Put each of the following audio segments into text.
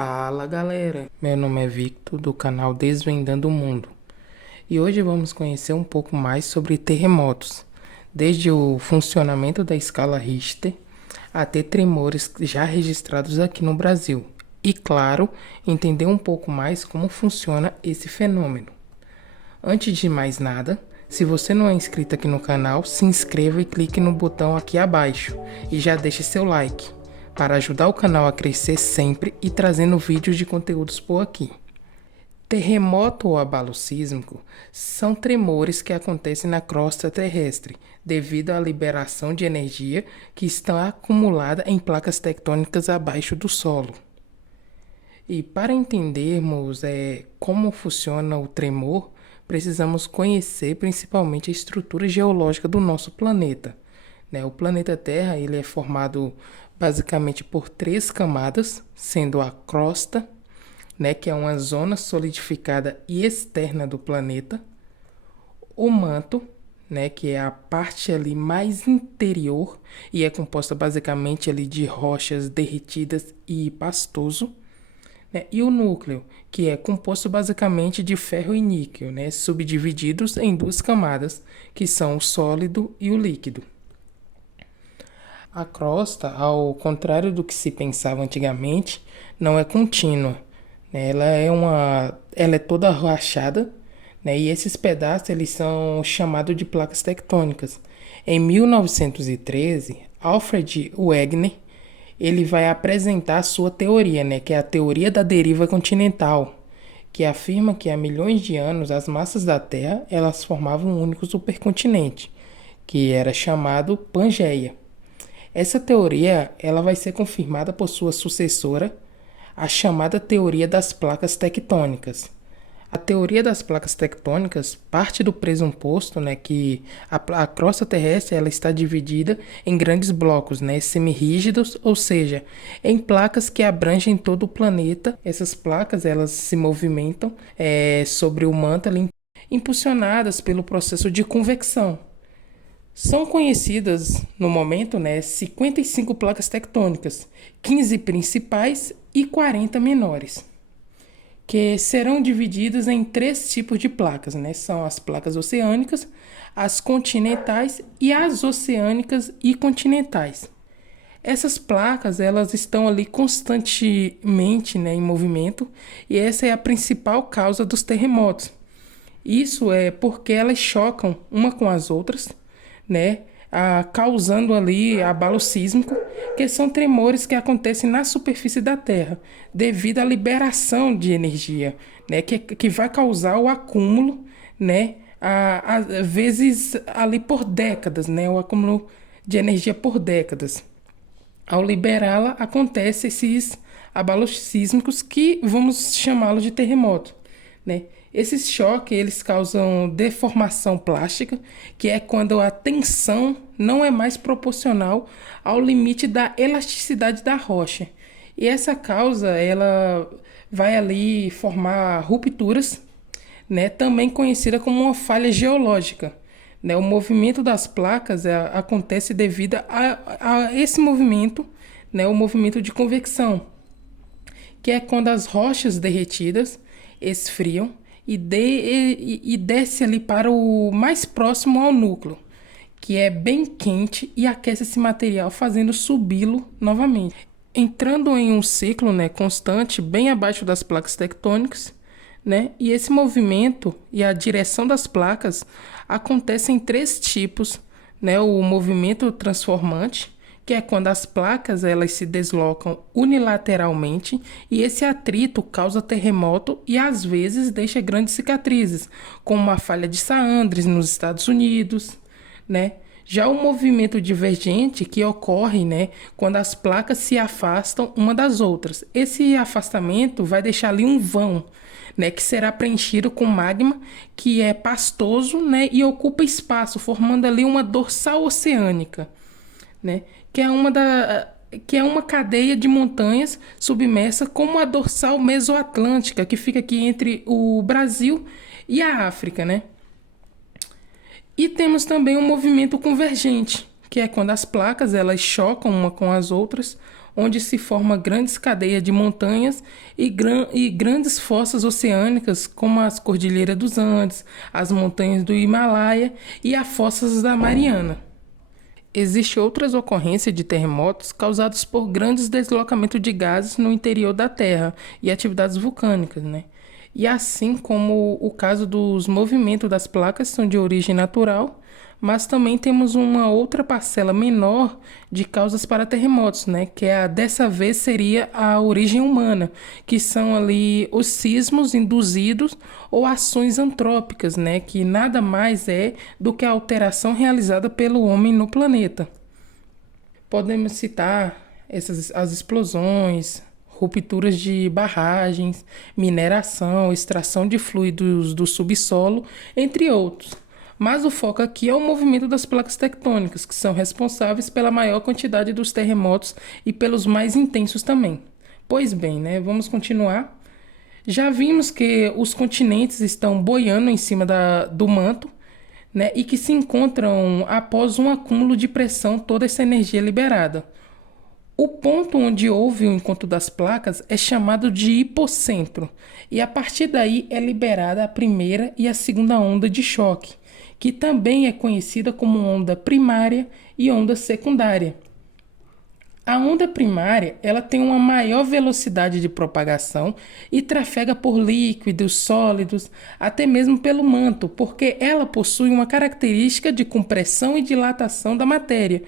Fala galera, meu nome é Victor do canal Desvendando o Mundo e hoje vamos conhecer um pouco mais sobre terremotos, desde o funcionamento da escala Richter até tremores já registrados aqui no Brasil e, claro, entender um pouco mais como funciona esse fenômeno. Antes de mais nada, se você não é inscrito aqui no canal, se inscreva e clique no botão aqui abaixo e já deixe seu like, para ajudar o canal a crescer sempre e trazendo vídeos de conteúdos por aqui. Terremoto ou abalo sísmico são tremores que acontecem na crosta terrestre devido à liberação de energia que está acumulada em placas tectônicas abaixo do solo. E para entendermos como funciona o tremor, precisamos conhecer principalmente a estrutura geológica do nosso planeta. O planeta Terra ele é formado basicamente por 3 camadas, sendo a crosta, que é uma zona solidificada e externa do planeta, o manto, que é a parte ali mais interior e é composta basicamente ali de rochas derretidas e pastoso, e o núcleo, que é composto basicamente de ferro e níquel, subdivididos em 2 camadas, que são o sólido e o líquido. A crosta, ao contrário do que se pensava antigamente, não é contínua. Ela é toda rachada, e esses pedaços eles são chamados de placas tectônicas. Em 1913, Alfred Wegener ele vai apresentar a sua teoria, que é a teoria da deriva continental, que afirma que há milhões de anos as massas da Terra elas formavam um único supercontinente, que era chamado Pangeia. Essa teoria ela vai ser confirmada por sua sucessora, a chamada teoria das placas tectônicas. A teoria das placas tectônicas parte do pressuposto que a crosta terrestre ela está dividida em grandes blocos semirrígidos, ou seja, em placas que abrangem todo o planeta. Essas placas elas se movimentam sobre o manto impulsionadas pelo processo de convecção. São conhecidas, no momento, 55 placas tectônicas, 15 principais e 40 menores, que serão divididas em 3 tipos de placas, São as placas oceânicas, as continentais e as oceânicas e continentais. Essas placas, elas estão ali constantemente, em movimento, e essa é a principal causa dos terremotos. Isso é porque elas chocam uma com as outras, causando ali abalo sísmico, que são tremores que acontecem na superfície da Terra, devido à liberação de energia, que vai causar o acúmulo, às vezes ali por décadas, o acúmulo de energia por décadas. Ao liberá-la, acontecem esses abalos sísmicos que vamos chamá-los de terremoto, Esses choques eles causam deformação plástica, que é quando a tensão não é mais proporcional ao limite da elasticidade da rocha. E essa causa ela vai ali formar rupturas, também conhecida como uma falha geológica. O movimento das placas acontece devido a esse movimento, o movimento de convecção, que é quando as rochas derretidas esfriam e desce ali para o mais próximo ao núcleo, que é bem quente e aquece esse material, fazendo subi-lo novamente, entrando em um ciclo constante bem abaixo das placas tectônicas, E esse movimento e a direção das placas acontecem em 3 tipos, O movimento transformante, que é quando as placas elas se deslocam unilateralmente e esse atrito causa terremoto e às vezes deixa grandes cicatrizes, como a falha de Sahandres nos Estados Unidos, Já o movimento divergente que ocorre, quando as placas se afastam uma das outras. Esse afastamento vai deixar ali um vão, que será preenchido com magma que é pastoso, e ocupa espaço, formando ali uma dorsal oceânica, que é uma cadeia de montanhas submersa como a dorsal mesoatlântica, que fica aqui entre o Brasil e a África, E temos também um movimento convergente, que é quando as placas elas chocam uma com as outras, onde se forma grandes cadeias de montanhas e grandes fossas oceânicas, como as Cordilheiras dos Andes, as montanhas do Himalaia e as fossas da Mariana. Existem outras ocorrências de terremotos causados por grandes deslocamentos de gases no interior da Terra e atividades vulcânicas, né? E assim como o caso dos movimentos das placas são de origem natural, mas também temos uma outra parcela menor de causas para terremotos, né? Que dessa vez seria a origem humana, que são ali os sismos induzidos ou ações antrópicas, né? Que nada mais é do que a alteração realizada pelo homem no planeta. Podemos citar as explosões, rupturas de barragens, mineração, extração de fluidos do subsolo, entre outros. Mas o foco aqui é o movimento das placas tectônicas, que são responsáveis pela maior quantidade dos terremotos e pelos mais intensos também. Pois bem, né? Vamos continuar. Já vimos que os continentes estão boiando em cima do manto, né? E que se encontram após um acúmulo de pressão, toda essa energia liberada. O ponto onde houve o encontro das placas é chamado de hipocentro, e a partir daí é liberada a primeira e a segunda onda de choque, que também é conhecida como onda primária e onda secundária. A onda primária, ela tem uma maior velocidade de propagação e trafega por líquidos, sólidos, até mesmo pelo manto, porque ela possui uma característica de compressão e dilatação da matéria.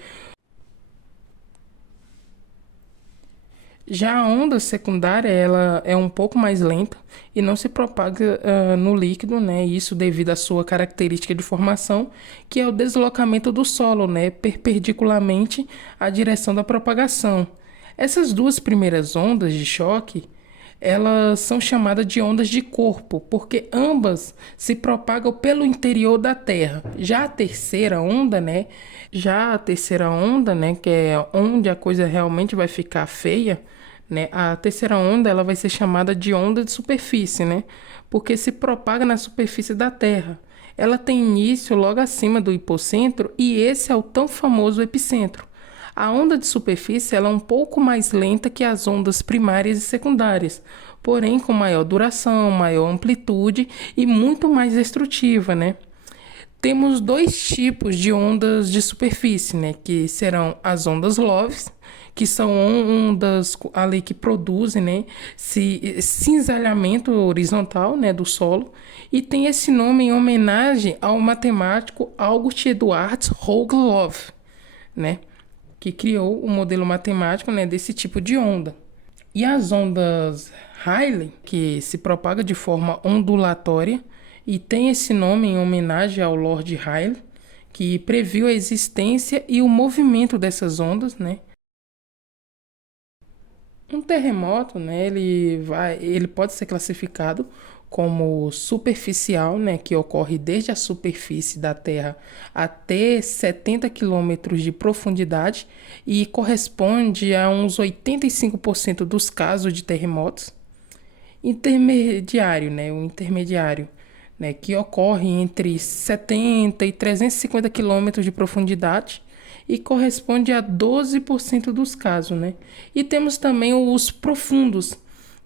Já a onda secundária, ela é um pouco mais lenta e não se propaga no líquido, né? Isso devido à sua característica de formação, que é o deslocamento do solo, né? Perpendicularmente à direção da propagação. Essas duas primeiras ondas de choque, elas são chamadas de ondas de corpo, porque ambas se propagam pelo interior da Terra. Já a terceira onda, né? Que é onde a coisa realmente vai ficar feia, né? A terceira onda, ela vai ser chamada de onda de superfície, né? Porque se propaga na superfície da Terra. Ela tem início logo acima do hipocentro e esse é o tão famoso epicentro. A onda de superfície, ela é um pouco mais lenta que as ondas primárias e secundárias, porém com maior duração, maior amplitude e muito mais destrutiva, né? Temos dois tipos de ondas de superfície, né? Que serão as Loves, que são ondas ali que produzem, né, cinzelhamento horizontal, né, do solo, e tem esse nome em homenagem ao matemático August Eduard Rogge-Love, né, que criou o modelo matemático, né, desse tipo de onda. E as ondas Rayleigh, que se propaga de forma ondulatória, e tem esse nome em homenagem ao Lord Rayleigh, que previu a existência e o movimento dessas ondas, né. Um terremoto, né, ele pode ser classificado como superficial, né, que ocorre desde a superfície da Terra até 70 quilômetros de profundidade e corresponde a uns 85% dos casos de terremotos. Intermediário, né, o intermediário, né, que ocorre entre 70 e 350 quilômetros de profundidade e corresponde a 12% dos casos, né? E temos também os profundos,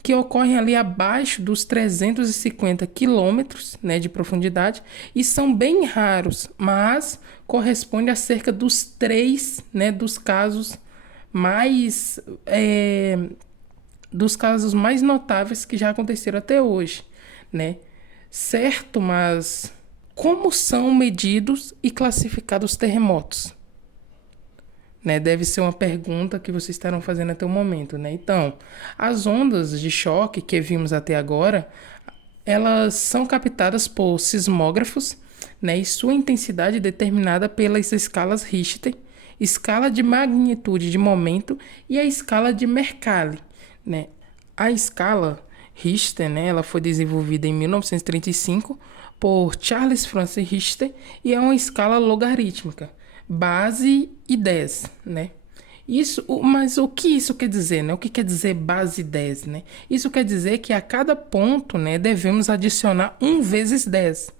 que ocorrem ali abaixo dos 350 quilômetros, né, de profundidade e são bem raros, mas corresponde a cerca dos 3, né, dos casos mais notáveis que já aconteceram até hoje, né? Certo, mas como são medidos e classificados os terremotos? Né, deve ser uma pergunta que vocês estarão fazendo até o momento, né? Então, as ondas de choque que vimos até agora, elas são captadas por sismógrafos, né? E sua intensidade é determinada pelas escalas Richter, escala de magnitude de momento e a escala de Mercalli, né? A escala Richter, né? Ela foi desenvolvida em 1935 por Charles Francis Richter e é uma escala logarítmica. Base e 10, né? Mas o que isso quer dizer, né? O que quer dizer base 10, né? Isso quer dizer que a cada ponto, né, devemos adicionar 1 vezes 10.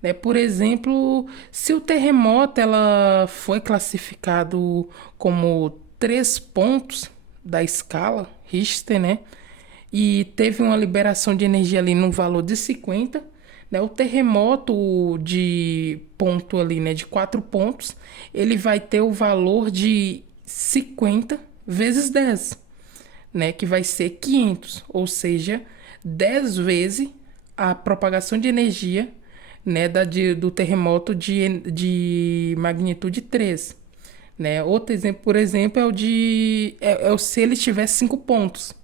Né? Por exemplo, se o terremoto ela foi classificado como 3 pontos, da escala Richter, né? E teve uma liberação de energia ali no valor de 50, né? O terremoto de ponto ali, né, de 4 pontos, ele vai ter o valor de 50 vezes 10, né, que vai ser 500, ou seja, 10 vezes a propagação de energia, né, do terremoto de magnitude 3. Né? Outro exemplo, por exemplo, é o se ele tiver 5 pontos.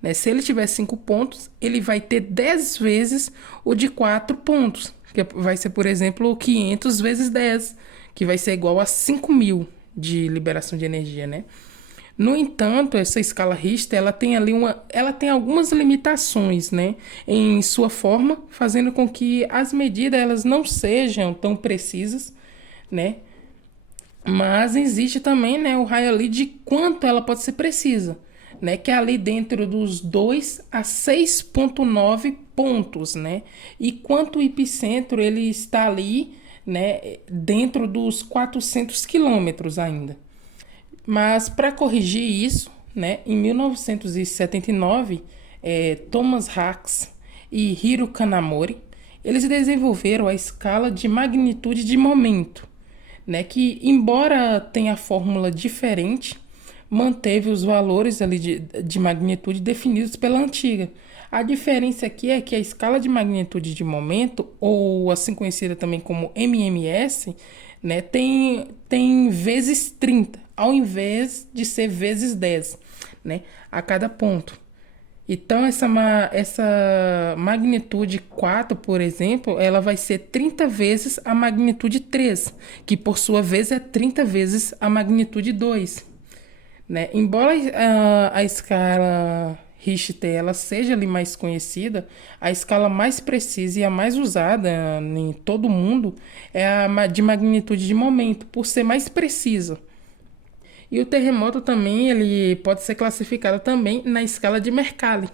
Né? Se ele tiver 5 pontos, ele vai ter 10 vezes o de 4 pontos, que vai ser, por exemplo, 500 vezes 10, que vai ser igual a 5.000 de liberação de energia, né? No entanto, essa escala Richter, ela tem algumas limitações, né, em sua forma, fazendo com que as medidas elas não sejam tão precisas, né? Mas existe também, né, o raio ali de quanto ela pode ser precisa, né, que é ali dentro dos 2 a 6,9 pontos, né? E quanto o epicentro ele está ali, né, dentro dos 400 quilômetros ainda. Mas para corrigir isso, né, em 1979, Thomas Hacks e Hiro Kanamori, eles desenvolveram a escala de magnitude de momento, né, que embora tenha fórmula diferente, manteve os valores ali de magnitude definidos pela antiga. A diferença aqui é que a escala de magnitude de momento, ou assim conhecida também como MMS, né, tem vezes 30, ao invés de ser vezes 10, né, a cada ponto. Então, essa magnitude 4, por exemplo, ela vai ser 30 vezes a magnitude 3, que por sua vez é 30 vezes a magnitude 2. Né? Embora a escala Richter ela seja ali mais conhecida, a escala mais precisa e a mais usada em todo o mundo é a de magnitude de momento, por ser mais precisa. E o terremoto também ele pode ser classificado também na escala de Mercalli,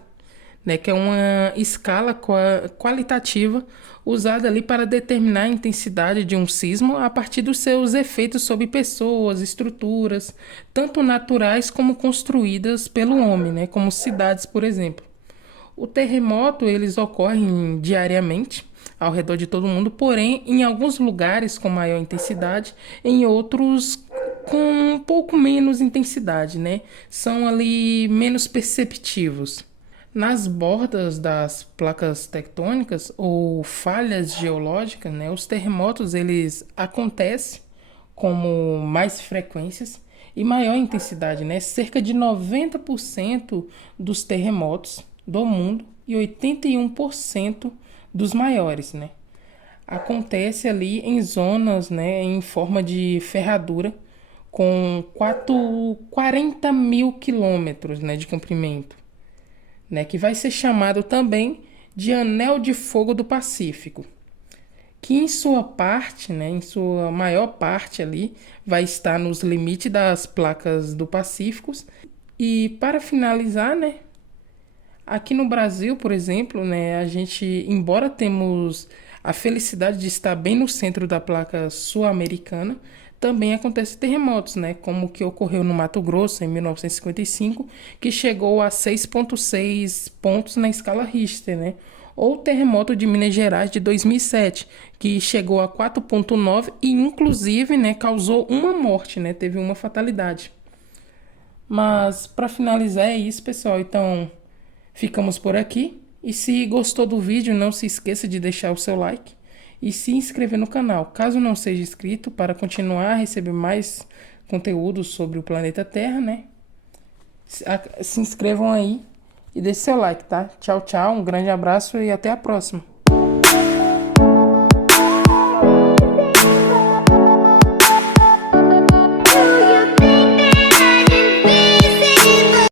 né, que é uma escala qualitativa usada ali para determinar a intensidade de um sismo a partir dos seus efeitos sobre pessoas, estruturas, tanto naturais como construídas pelo homem, né, como cidades, por exemplo. O terremoto eles ocorrem diariamente ao redor de todo mundo, porém em alguns lugares com maior intensidade, em outros com um pouco menos intensidade, né? São ali menos perceptivos. Nas bordas das placas tectônicas ou falhas geológicas, né, os terremotos eles acontecem como mais frequências e maior intensidade, né? Cerca de 90% dos terremotos do mundo e 81% dos maiores, né? Acontece ali em zonas, né, em forma de ferradura com 40 mil quilômetros, né, de comprimento, né, que vai ser chamado também de Anel de Fogo do Pacífico, que em sua parte, né, em sua maior parte ali, vai estar nos limites das placas do Pacífico. E para finalizar, né, aqui no Brasil, por exemplo, né, a gente, embora temos a felicidade de estar bem no centro da placa sul-americana, também acontecem terremotos, né, como o que ocorreu no Mato Grosso em 1955, que chegou a 6,6 pontos na escala Richter, né? Ou o terremoto de Minas Gerais de 2007, que chegou a 4,9 e inclusive, né, causou uma morte, né? Teve uma fatalidade. Mas para finalizar é isso, pessoal. Então, ficamos por aqui. E se gostou do vídeo, não se esqueça de deixar o seu like e se inscrever no canal, caso não seja inscrito, para continuar a receber mais conteúdo sobre o planeta Terra, né? Se inscrevam aí e deixe seu like, tá? Tchau, tchau, um grande abraço e até a próxima.